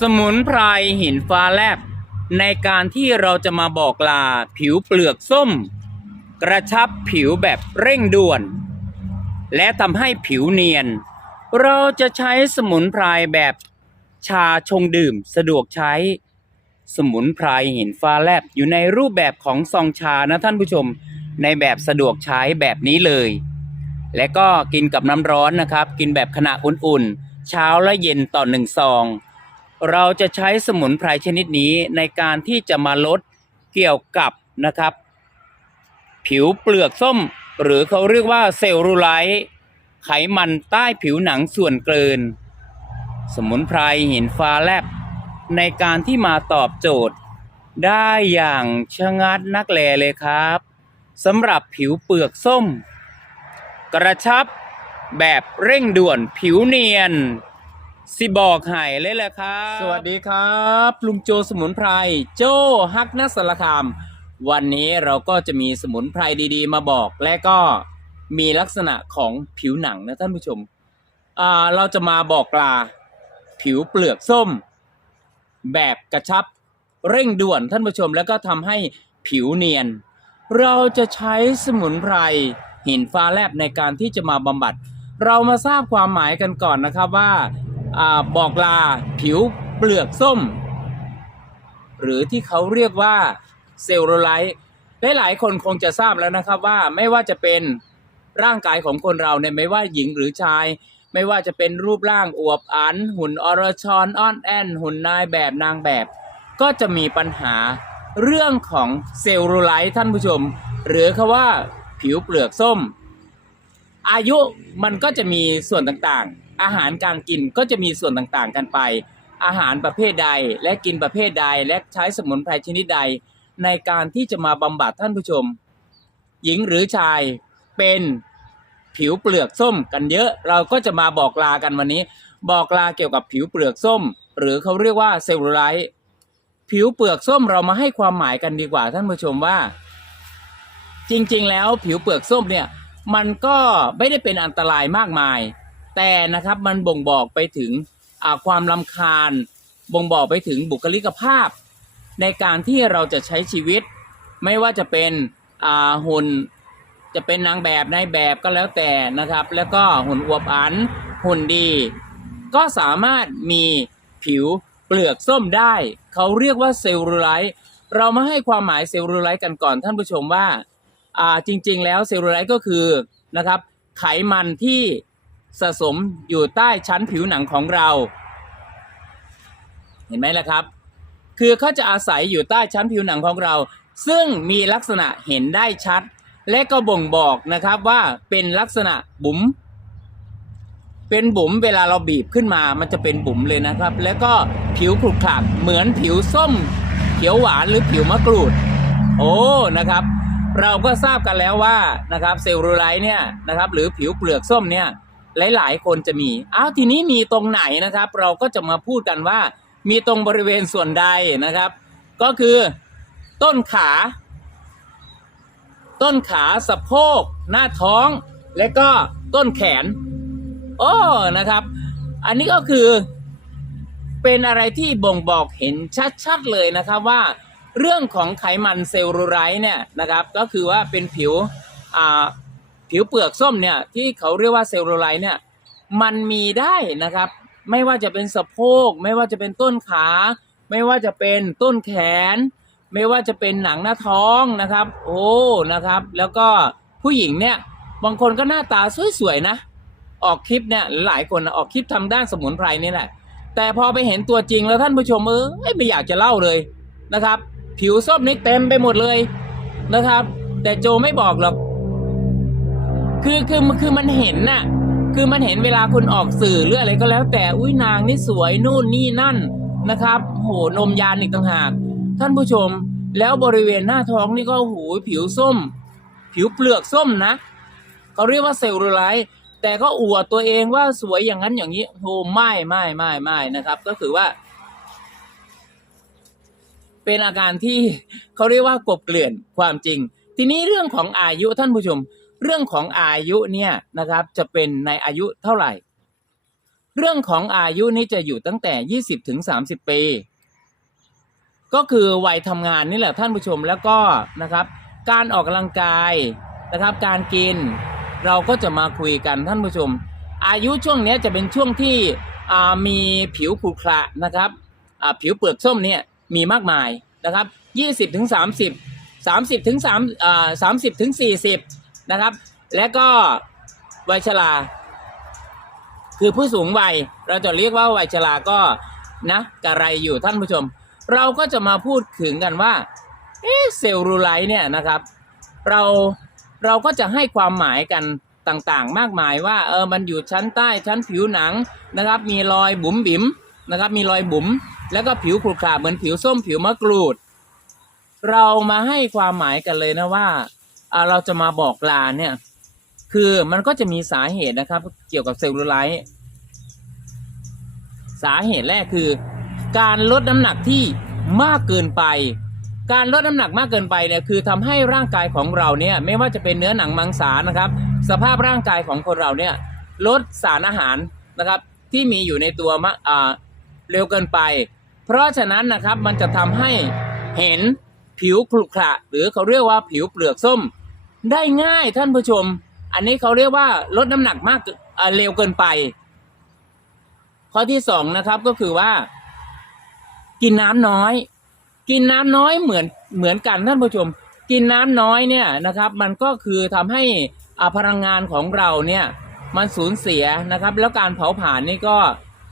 สมุนไพรหินฟ้าแลบ ในการที่เราจะมาบอกลาผิวเปลือกส้ม กระชับผิวแบบเร่งด่วน และทำให้ผิวเนียน เราจะใช้สมุนไพรแบบชาชงดื่มสะดวกใช้ สมุนไพรหินฟ้าแลบอยู่ในรูปแบบของซองชานะท่านผู้ชมในแบบสะดวกใช้แบบนี้เลย และก็กินกับน้ำร้อนนะครับ กินแบบขณะอุ่นๆ เช้าและเย็นต่อหนึ่งซอง เราจะใช้สมุนไพรชนิดนี้ในการที่จะมาลดเกี่ยวกับนะครับ ผิวเปลือกส้ม หรือเขาเรียกว่าเซลลูไลท์ไขมันใต้ผิวหนังส่วนเกิน สมุนไพรหินฟ้าแลบ ในการที่มาตอบโจทย์ ได้อย่างชะงัดนักแลเลยครับสำหรับผิวเปลือกส้ม กระชับแบบเร่งด่วนผิวเนียน สิบอกไห่เลยแหละครับ สวัสดีครับ ลุงโจสมุนไพร โจฮักนักสารคาม วันนี้เราก็จะมีสมุนไพรดีๆ มาบอก และก็มีลักษณะของผิวหนังนะท่านผู้ชมอ่าเราจะมาบอกลา ผิวเปลือกส้ม แบบกระชับเร่งด่วนท่านผู้ชม แล้วก็ทำให้ผิวเนียน เราจะใช้สมุนไพรหินฟ้าแลบในการที่จะมาบำบัด เรามาทราบความหมายกันก่อนนะครับว่า อบอกลาผิวเปลือกส้ม หรือที่เขาเรียกว่าเซลลูไลท์หลายๆคนคงจะทราบแล้วนะครับว่าไม่ว่าจะเป็นร่างกายของคนเราเนี่ยไม่ว่าหญิงหรือชาย ไม่ว่าจะเป็นรูปร่างอวบอัน หุ่นอรชรอ้อนแอนหุ่นนายแบบนางแบบ ก็จะมีปัญหาเรื่องของเซลลูไลท์ท่านผู้ชม หรือคาว่าผิวเปลือกส้ม อายุมันก็จะมีส่วนต่างๆ อาหารการกินก็จะมีส่วนต่างๆกันไป อาหารประเภทใดและกินประเภทใดและใช้สมุนไพรชนิดใด ในการที่จะมาบำบัดท่านผู้ชม หญิงหรือชายเป็นผิวเปลือกส้มกันเยอะ เราก็จะมาบอกลากันวันนี้ บอกลาเกี่ยวกับผิวเปลือกส้ม หรือเขาเรียกว่าเซลลูไลท์ผิวเปลือกส้มเรามาให้ความหมายกันดีกว่าท่านผู้ชมว่า จริงๆ แล้วผิวเปลือกส้มเนี่ยมันก็ไม่ได้เป็นอันตรายมากมาย แต่นะครับมันบ่งบอกไปถึงความลำคาญ บ่งบอกไปถึงบุคลิกภาพ ในการที่เราจะใช้ชีวิต ไม่ว่าจะเป็นหุ่นจะเป็นนางแบบนายแบบก็แล้วแต่นะครับ แล้วก็หุ่นอวบอันหุ่นดี ก็สามารถมีผิวเปลือกส้มได้ เขาเรียกว่าเซลลูไลท์เรามาให้ความหมายเซลลูไลท์กันก่อนท่านผู้ชมว่าจริง ๆ แล้วเซลลูไลท์ก็คือนะครับไขมันที่ สะสมอยู่ใต้ชั้นผิวหนังของเรา เห็นไหมล่ะครับ คือเขาจะอาศัยอยู่ใต้ชั้นผิวหนังของเรา ซึ่งมีลักษณะเห็นได้ชัด และก็บ่งบอกนะครับว่าเป็นลักษณะบุ๋มเป็นบุ๋มเวลาเราบีบขึ้นมา มันจะเป็นบุ๋มเลยนะครับ แล้วก็ผิวขรุขระเหมือนผิวส้ม เขียวหวานหรือผิวมะกรูด โอ้นะครับ เราก็ทราบกันแล้วว่านะครับเซลลูไลท์เนี่ยนะครับหรือผิวเปลือกส้มเนี่ย หลาย ๆ คนจะมีอ้าวทีนี้มีตรงไหนนะครับ เราก็จะมาพูดกันว่า มีตรงบริเวณส่วนใดนะครับ ก็คือต้นขา ต้นขาสะโพก หน้าท้อง และก็ต้นแขนโอ้นะครับ อันนี้ก็คือเป็นอะไรที่บ่งบอกเห็นชัดๆเลยนะครับว่าเรื่องของไขมันเซลลูไลท์เนี่ยนะครับ ก็คือว่าเป็นผิวอ่า ผิวเปลือกส้มเนี่ยที่เขาเรียกว่าเซลลูไลท์เนี่ยมันมีได้นะครับ ไม่ว่าจะเป็นสะโพก ไม่ว่าจะเป็นต้นขา ไม่ว่าจะเป็นต้นแขน ไม่ว่าจะเป็นหนังหน้าท้องนะครับ โอ้นะครับ แล้วก็ผู้หญิงเนี่ยบางคนก็หน้าตาสวยๆนะ ออกคลิปเนี่ยหลายคนออกคลิปทาด้านสมุนไพรนี่แหละ แต่พอไปเห็นตัวจริงแล้วท่านผู้ชมเออไม่อยากจะเล่าเลยนะครับ ผิวส้มนี่เต็มไปหมดเลยนะครับ แต่โจไม่บอกหรอก คือคือคือมันเห็นน่ะ คือมันเห็นเวลาคุณออกสื่อหรืออะไรก็แล้ว แต่อุ้ยนางนี่สวยนู่นนี่นั่นนะครับ โหนมยานอีกต่างหาก ท่านผู้ชมแล้วบริเวณหน้าท้องนี่ก็หูยผิวส้ม ผิวเปลือกส้มนะเขาเรียกว่าเซลลูไลท์แต่ก็อวดตัวเองว่าสวยอย่างนั้นอย่างนี้โหไม่ไม่ไม่ไม่นะครับ ก็คือว่า เป็นอาการที่เขาเรียกว่ากบเกลื่อนความจริง ทีนี้เรื่องของอายุท่านผู้ชม เรื่องของอายุเนี่ยนะครับจะเป็นในอายุเท่าไหร่ เรื่องของอายุนี่จะอยู่ตั้งแต่ 20 ถึง 30 ปี ก็คือวัยทำงานนี่แหละท่านผู้ชมแล้วก็นะครับการออกกำลังกายนะครับการกินเราก็จะมาคุยกันท่านผู้ชม อายุช่วงนี้จะเป็นช่วงที่มีผิวขรุขระนะครับผิวเปลือกส้มเนี่ยมีมากมายนะครับ 20ถึง30 30ถึง3อ่า30ถึง40 นะครับ และก็วัยชราคือผู้สูงวัย เราจะเรียกว่าวัยชราก็นะกระไรอยู่ท่านผู้ชม เราก็จะมาพูดถึงกันว่าเอ๊เซลลูไลท์เนี่ยนะครับ เราเราก็จะให้ความหมายกันต่างๆ มากมายว่าเออมันอยู่ชั้นใต้ชั้นผิวหนังนะครับ มีรอยบุ๋มบิ๋มนะครับ มีรอยบุ๋มแล้วก็ผิวขรุขระเหมือนผิวส้มผิวมะกรูด เรามาให้ความหมายกันเลยนะว่า เราจะมาบอกลาเนี่ย คือมันก็จะมีสาเหตุนะครับ เกี่ยวกับเซลลูไลท์สาเหตุแรกคือ การลดน้ำหนักที่มากเกินไป การลดน้ำหนักมากเกินไปเนี่ยคือทำให้ร่างกายของเราเนี่ยไม่ว่าจะเป็นเนื้อหนังมังสานะครับ สภาพร่างกายของคนเราเนี่ยลดสารอาหารนะครับ ที่มีอยู่ในตัวมะอ่าเร็วเกินไป เพราะฉะนั้นนะครับมันจะทำให้เห็นผิวขรุขระหรือเขาเรียกว่าผิวเปลือกส้ม ได้ง่ายท่านผู้ชม อันนี้เขาเรียกว่าลดน้ำหนักมากเร็วเกินไป ข้อที่สองนะครับก็คือว่า กินน้ำน้อย กินน้ำน้อยเหมือนเหมือนกันท่านผู้ชม กินน้ำน้อยเนี่ยนะครับ มันก็คือทำให้อาพลังงานของเราเนี่ยมันสูญเสียนะครับ แล้วการเผาผลาญนี่ก็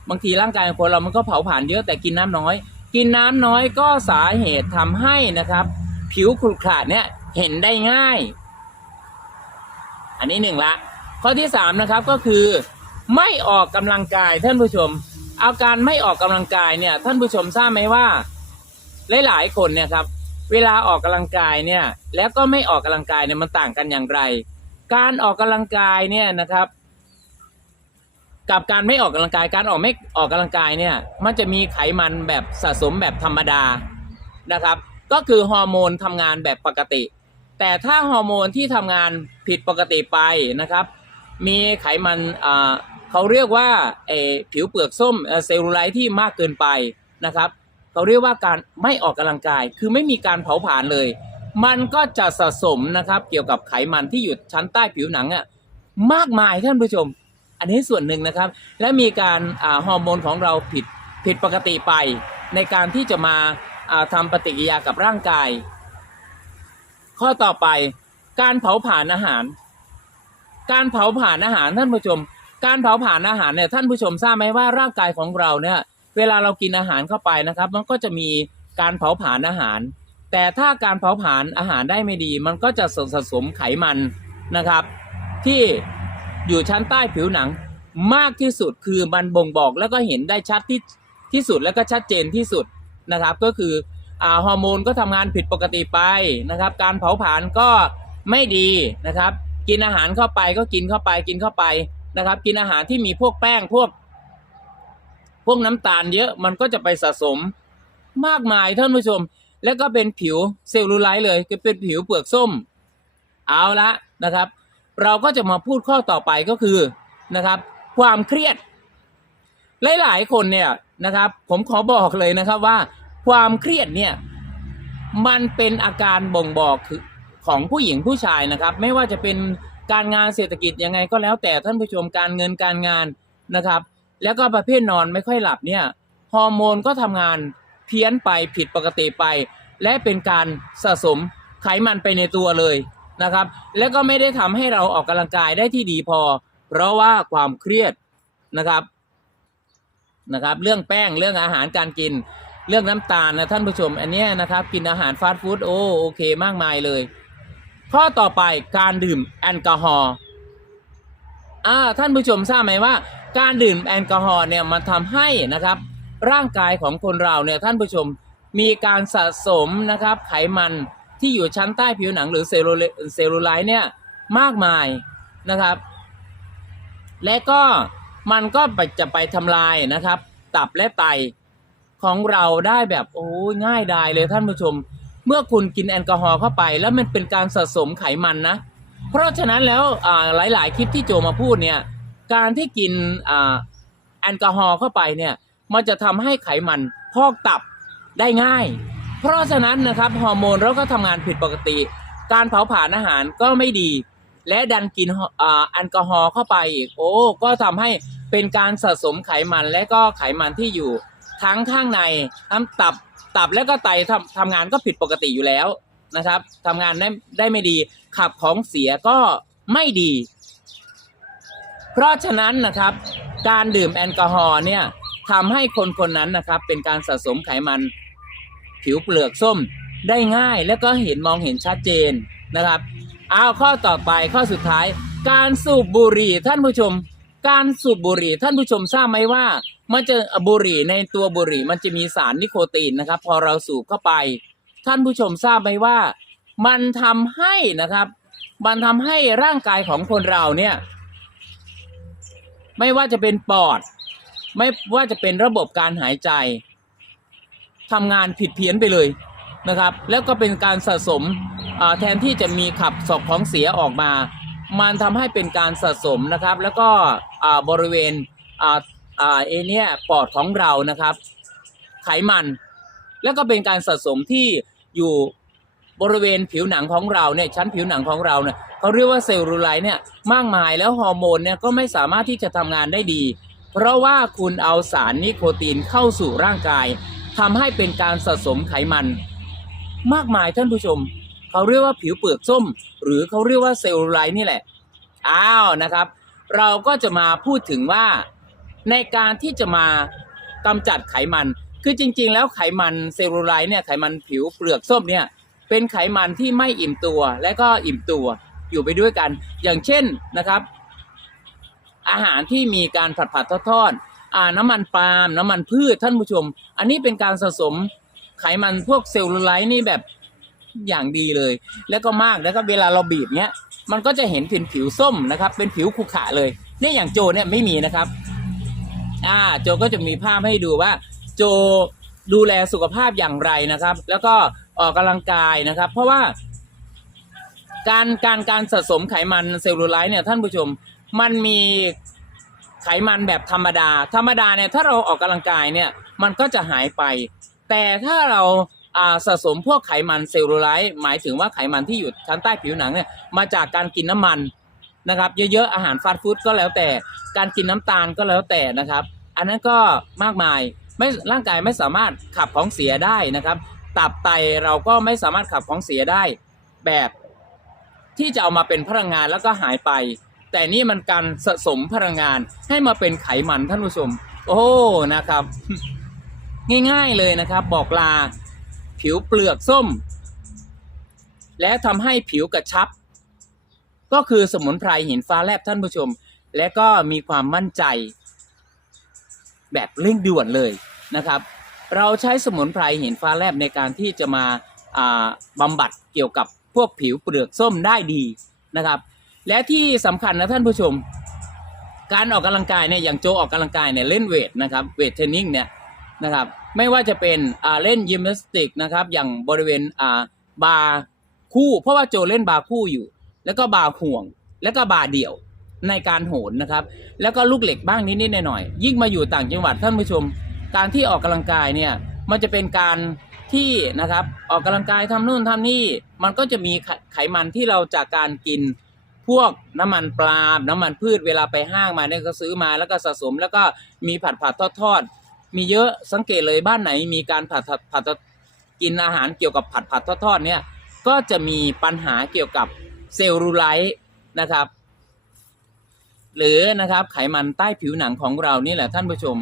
บางทีร่างกายของคนเรามันก็เผาผลาญเยอะแต่กินน้ำน้อย กินน้ำน้อยก็สาเหตุทำให้นะครับ ผิวขรุขระเนี่ยเห็นได้ง่าย อันนี้หนึ่งละ ข้อที่สามนะครับก็คือ ไม่ออกกำลังกายท่านผู้ชม อาการไม่ออกกำลังกายเนี่ยท่านผู้ชมทราบไหมว่า หลายๆคนเนี่ยครับเวลาออกกำลังกายเนี่ยแล้วก็ไม่ออกกำลังกายเนี่ยมันต่างกันอย่างไร การออกกำลังกายเนี่ยนะครับ กับการไม่ออกกำลังกายการออกไม่ออกกำลังกายเนี่ยมันจะมีไขมันแบบสะสมแบบธรรมดานะครับ ก็คือฮอร์โมนทำงานแบบปกติ แต่ถ้าฮอร์โมนที่ทำงานผิดปกติไปนะครับ มีไขมันเขาเรียกว่าผิวเปลือกส้มเซลลูไลท์ที่มากเกินไปนะครับเขาเรียกว่าการไม่ออกกำลังกาย คือไม่มีการเผาผลาญเลย มันก็จะสะสมนะครับ เกี่ยวกับไขมันที่อยู่ชั้นใต้ผิวหนังอะมากมายท่านผู้ชม อันนี้ส่วนหนึ่งนะครับ และมีการฮอร์โมนของเราผิดผิดปกติไป ในการที่จะมาอ่าทำปฏิกิริยากับร่างกาย ข้อต่อไป การเผาผลาญอาหาร การเผาผลาญอาหารท่านผู้ชม การเผาผลาญอาหารเนี่ยท่านผู้ชมทราบไหมว่าร่างกายของเราเนี่ย เวลาเรากินอาหารเข้าไปนะครับ มันก็จะมีการเผาผลาญอาหาร แต่ถ้าการเผาผลาญอาหารได้ไม่ดี มันก็จะสะสมไขมันนะครับ ที่อยู่ชั้นใต้ผิวหนังมากที่สุดคือมันบ่งบอกแล้วก็เห็นได้ชัดที่ที่สุดแล้วก็ชัดเจนที่สุดนะครับ ก็คือ ฮอร์โมนก็ทำงานผิดปกติไปนะครับ การเผาผลาญก็ไม่ดีนะครับ กินอาหารเข้าไปก็กินเข้าไปกินเข้าไปนะครับ กินอาหารที่มีพวกแป้งพวก พวกน้ำตาลเยอะมันก็จะไปสะสมมากมายท่านผู้ชม แล้วก็เป็นผิวเซลลูไลท์เลยก็เป็นผิวเปลือกส้ม เอาละนะครับ เราก็จะมาพูดข้อต่อไปก็คือนะครับ ความเครียด หลาย ๆ คนเนี่ยนะครับ ผมขอบอกเลยนะครับว่า ความเครียดเนี่ยมันเป็นอาการบ่งบอกของผู้หญิงผู้ชายนะครับ ไม่ว่าจะเป็นการงานเศรษฐกิจยังไงก็แล้วแต่ท่านผู้ชมการเงินการงานนะครับ แล้วก็ประเภทนอนไม่ค่อยหลับเนี่ยฮอร์โมนก็ทำงานเพี้ยนไปผิดปกติไป และเป็นการสะสมไขมันไปในตัวเลยนะครับ แล้วก็ไม่ได้ทำให้เราออกกำลังกายได้ที่ดีพอ เพราะว่าความเครียดนะครับนะครับ เรื่องแป้งเรื่องอาหารการกิน เรื่องน้ำตาลนะท่านผู้ชม อันนี้นะครับ กินอาหารฟาสต์ฟู้ดโอโอเคมากมายเลย ข้อต่อไปการดื่มแอลกอฮอล์อ่าท่านผู้ชมทราบไหมว่า การดื่มแอลกอฮอล์เนี่ยมันทำให้นะครับ ร่างกายของคนเราเนี่ยท่านผู้ชมมีการสะสมนะครับ ไขมันที่อยู่ชั้นใต้ผิวหนังหรือเซลลูเซลลูไลท์เนี่ยมากมายนะครับ และก็มันก็จะไปทำลายนะครับ ตับและไต ของเราได้แบบโอ้ยง่ายดายเลยท่านผู้ชม เมื่อคุณกินแอลกอฮอล์เข้าไป แล้วมันเป็นการสะสมไขมันนะ เพราะฉะนั้นแล้วอ่าหลาย ๆ คลิปที่โจมาพูดเนี่ยการที่กินอแอลกอฮอล์เข้าไปเนี่ยมันจะทำให้ไขมันพอกตับได้ง่าย เพราะฉะนั้นนะครับฮอร์โมนเราก็ทำงานผิดปกติ การเผาผลาญอาหารก็ไม่ดี และดันกินอแอลกอฮอล์เข้าไปอีกโอ้ก็ทำให้เป็นการสะสมไขมันและก็ไขมันที่อยู่ ทั้งข้างในทั้งตับตับและก็ไตทำทำงานก็ผิดปกติอยู่แล้วนะครับทำงานได้ได้ไม่ดี ขับของเสียก็ไม่ดี เพราะฉะนั้นนะครับ การดื่มแอลกอฮอล์เนี่ยทำให้คนคนนั้นนะครับ เป็นการสะสมไขมัน ผิวเปลือกส้มได้ง่ายแล้วก็เห็นมองเห็นชัดเจนนะครับ เอาข้อต่อไปข้อสุดท้าย การสูบบุหรี่ท่านผู้ชม การสูบบุหรี่ท่านผู้ชมทราบไหมว่า มันจะบุหรี่ในตัวบุหรี่มันจะมีสารนิโคตินนะครับ พอเราสูบเข้าไป ท่านผู้ชมทราบไหมว่า มันทำให้นะครับ มันทำให้ร่างกายของคนเราเนี่ย ไม่ว่าจะเป็นปอด ไม่ว่าจะเป็นระบบการหายใจทำงานผิดเพี้ยนไปเลยนะครับ แล้วก็เป็นการสะสมอ่าแทนที่จะมีขับศพของเสียออกมา มันทำให้เป็นการสะสมนะครับ แล้วก็ บริเวณเอเนี่ยปอดของเรานะครับ ไขมัน แล้วก็เป็นการสะสมที่อยู่บริเวณผิวหนังของเราเนี่ยชั้นผิวหนังของเราเนี่ยเขาเรียกว่าเซลลูไลท์เนี่ยมากมายแล้วฮอร์โมนเนี่ยก็ไม่สามารถที่จะทำงานได้ดี เพราะว่าคุณเอาสารนิโคตินเข้าสู่ร่างกายทำให้เป็นการสะสมไขมัน มากมายท่านผู้ชม เขาเรียกว่าผิวเปลือกส้ม หรือเขาเรียกว่าเซลลูไลท์นี่แหละอ้าวนะครับ เราก็จะมาพูดถึงว่าในการที่จะมากำจัดไขมัน คือจริง ๆ แล้วไขมันเซลลูไลท์เนี่ยไขมันผิวเปลือกส้มเนี่ยเป็นไขมันที่ไม่อิ่มตัวและก็อิ่มตัวอยู่ไปด้วยกัน อย่างเช่นนะครับ อาหารที่มีการผัดผัดทอดทอดๆอ่าน้ำมันปาล์มน้ำมันพืชท่านผู้ชม อันนี้เป็นการสะสมไขมันพวกเซลลูไลท์นี่แบบอย่างดีเลย แล้วก็มากแล้วก็เวลาเราบีบเนี้ย มันก็จะเห็นเป็นผิวส้มนะครับ เป็นผิวขุขะเลยเนี่ยอย่างโจเนี่ยไม่มีนะครับ อ่าโจก็จะมีภาพให้ดูว่า โจดูแลสุขภาพอย่างไรนะครับ แล้วก็ออกกำลังกายนะครับ เพราะว่า การการการสะสมไขมันเซลลูไลท์เนี่ยท่านผู้ชมมันมีไขมันแบบธรรมดา ธรรมดาเนี่ยถ้าเราออกกำลังกายเนี่ย มันก็จะหายไป แต่ถ้าเรา สะสมพวกไขมันเซลลูไลท์หมายถึงว่าไขมันที่อยู่ชั้นใต้ผิวหนังเนี่ยมาจากการกินน้ำมันนะครับ เยอะๆอาหารฟาสต์ฟู้ดก็แล้วแต่การกินน้ำตาลก็แล้วแต่นะครับ อันนั้นก็มากมายไม่ร่างกายไม่สามารถขับของเสียได้นะครับ ตับไตเราก็ไม่สามารถขับของเสียได้แบบที่จะเอามาเป็นพลังงานแล้วก็หายไป แต่นี่มันการสะสมพลังงานให้มาเป็นไขมันท่านผู้ชม โอ้นะครับ ง่ายๆเลยนะครับ บอกลา ผิวเปลือกส้ม และทำให้ผิวกระชับ ก็คือสมุนไพรหินฟ้าแลบท่านผู้ชม และก็มีความมั่นใจ แบบเร่งด่วนเลยนะครับ เราใช้สมุนไพรหินฟ้าแลบในการที่จะมาบำบัดเกี่ยวกับพวกผิวเปลือกส้มได้ดีนะครับ และที่สำคัญนะท่านผู้ชม การออกกำลังกายเนี่ยอย่างโจออกกำลังกายเนี่ยเล่นเวทนะครับเวทเทรนนิ่งเนี่ยนะครับ ไม่ว่าจะเป็นอ่าเล่นยิมนาสติกนะครับอย่างบริเวณอ่าบาร์คู่ เพราะว่าโจเล่นบาร์คู่อยู่ แล้วก็บาร์ห่วง แล้วก็บาร์เดี่ยวในการโหนนะครับ แล้วก็ลูกเหล็กบ้างนิดๆหน่อยๆยิ่งมาอยู่ต่างจังหวัดท่านผู้ชม การที่ออกกำลังกายเนี่ยมันจะเป็นการที่นะครับออกกำลังกายทำนู่นทำนี่มันก็จะมีไขมันที่เราจากการกินพวกน้ำมันปลาล์มน้ำมันพืชเวลาไปห้างมาเนี่ยก็ซื้อมาแล้วก็สะสม แล้วก็มีผัดผัดทอดทอด มีเยอะสังเกตเลยบ้านไหนมีการผัดผัดผดกินอาหารเกี่ยวกับผัดผัดทอดๆเนี่ยก็จะมีปัญหาเกี่ยวกับเซลลูไลท์นะครับ หรือนะครับไขมันใต้ผิวหนังของเรานี่แหละท่านผู้ชม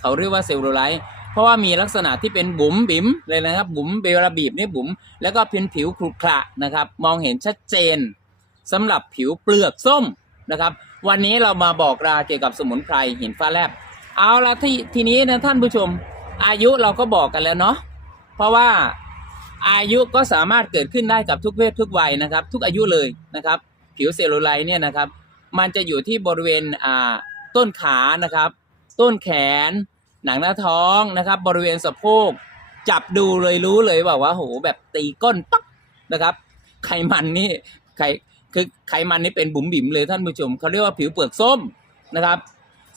เขาเรียกว่าเซลลูไลท์เพราะว่ามีลักษณะที่เป็นบุ๋มบิ๋มเลยนะครับบุ๋มเวลาบีบนี่บุ๋มแล้วก็เป็นผิวขรุขระนะครับ มองเห็นชัดเจนสำหรับผิวเปลือกส้มนะครับ วันนี้เรามาบอกราเกี่ยวกับสมุนไพรหินฟ้าแลบ เอาละที่ทีนี้นะท่านผู้ชม อายุเราก็บอกกันแล้วเนาะเพราะว่าอายุก็สามารถเกิดขึ้นได้กับทุกเพศทุกวัยนะครับ ทุกอายุเลยนะครับ ผิวเซลลูไลท์เนี่ยนะครับ มันจะอยู่ที่บริเวณอ่าต้นขานะครับ ต้นแขน หนังหน้าท้องนะครับ บริเวณสะโพกจับดูเลยรู้เลยว่าว่าโหแบบตีก้นปั๊กนะครับ ไขมันนี่ไขคือไขมันนี่เป็นบุ๋มบิ๋มเลยท่านผู้ชมเขาเรียกว่าผิวเปลือกส้มนะครับ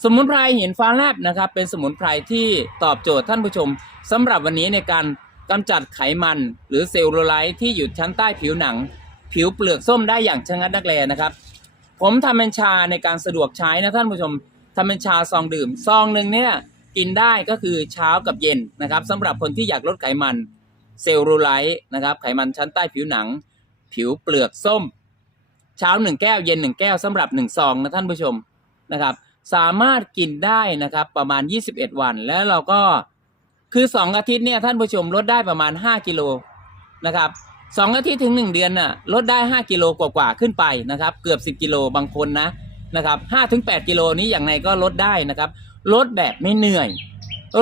สมุนไพรหินฟ้าแลบนะครับ เป็นสมุนไพรที่ตอบโจทย์ท่านผู้ชมสำหรับวันนี้ในการกำจัดไขมัน หรือเซลลูไลท์ที่อยู่ชั้นใต้ผิวหนัง ผิวเปลือกส้มได้อย่างชะงัดนักแลนะครับ ผมทำเป็นชาในการสะดวกใช้นะท่านผู้ชมทำเป็นชาซองดื่มซองหนึ่งเนี่ยกินได้ก็คือเช้ากับเย็นนะครับสำหรับคนที่อยากลดไขมันเซลลูไลท์นะครับไขมันชั้นใต้ผิวหนัง ผิวเปลือกส้ม เช้าหนึ่งแก้วเย็นหนึ่งแก้วสำหรับหนึ่งซองนะท่านผู้ชมนะครับ สามารถกินได้นะครับ ประมาณ 21 วัน แล้วเราก็คือ 2 อาทิตย์เนี่ยท่านผู้ชมลดได้ประมาณ 5 กิโลนะครับสองอาทิตย์ถึง 1 เดือนน่ะลดได้ 5 กิโลกว่าๆขึ้นไปนะครับ เกือบ 10 กิโลบางคนนะนะครับ5ถึง8กิโลนี้อย่างไรก็ลดได้นะครับ ลดแบบไม่เหนื่อย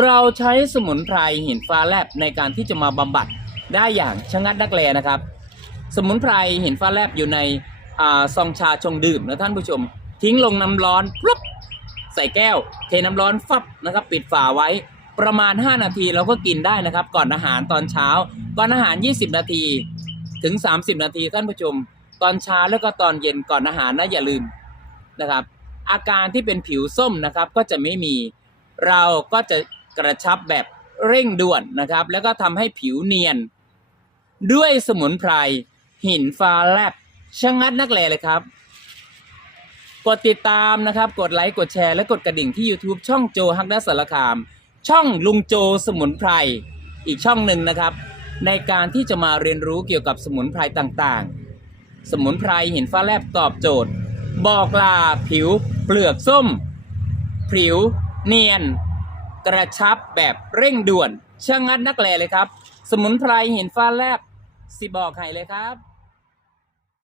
เราใช้สมุนไพรหินฟ้าแลบในการที่จะมาบำบัดได้อย่างชะงัดนักแลนะครับ สมุนไพรหินฟ้าแลบอยู่ในอ่าซองชาชงดื่มนะท่านผู้ชม ทิ้งลงน้ำร้อนปุ๊บ ใส่แก้ว เทน้ำร้อนฟับนะครับ ปิดฝาไว้ประมาณ 5 นาทีเราก็กินได้นะครับ ก่อนอาหารตอนเช้า ก่อนอาหาร 20 นาทีถึง 30 นาทีท่านผู้ชม ตอนเช้าแล้วก็ตอนเย็นก่อนอาหารนะอย่าลืมนะครับ อาการที่เป็นผิวส้มนะครับก็จะไม่มี เราก็จะกระชับแบบเร่งด่วนนะครับ แล้วก็ทำให้ผิวเนียน ด้วยสมุนไพรหินฟ้าแลบชะงัดนักแลเลยครับ กดติดตามนะครับ กดไลค์ กดแชร์ และกดกระดิ่งที่ YouTube ช่องโจฮักดัสสารคาม ช่องลุงโจสมุนไพร อีกช่องหนึ่งนะครับ ในการที่จะมาเรียนรู้เกี่ยวกับสมุนไพรต่างๆ สมุนไพรหินฟ้าแลบตอบโจทย์ บอกลาผิว เปลือกส้ม ผิว เนียน กระชับแบบเร่งด่วนเชะงัดนักแลเลยครับ สมุนไพรหินฟ้าแลบสิบอกให้เลยครับ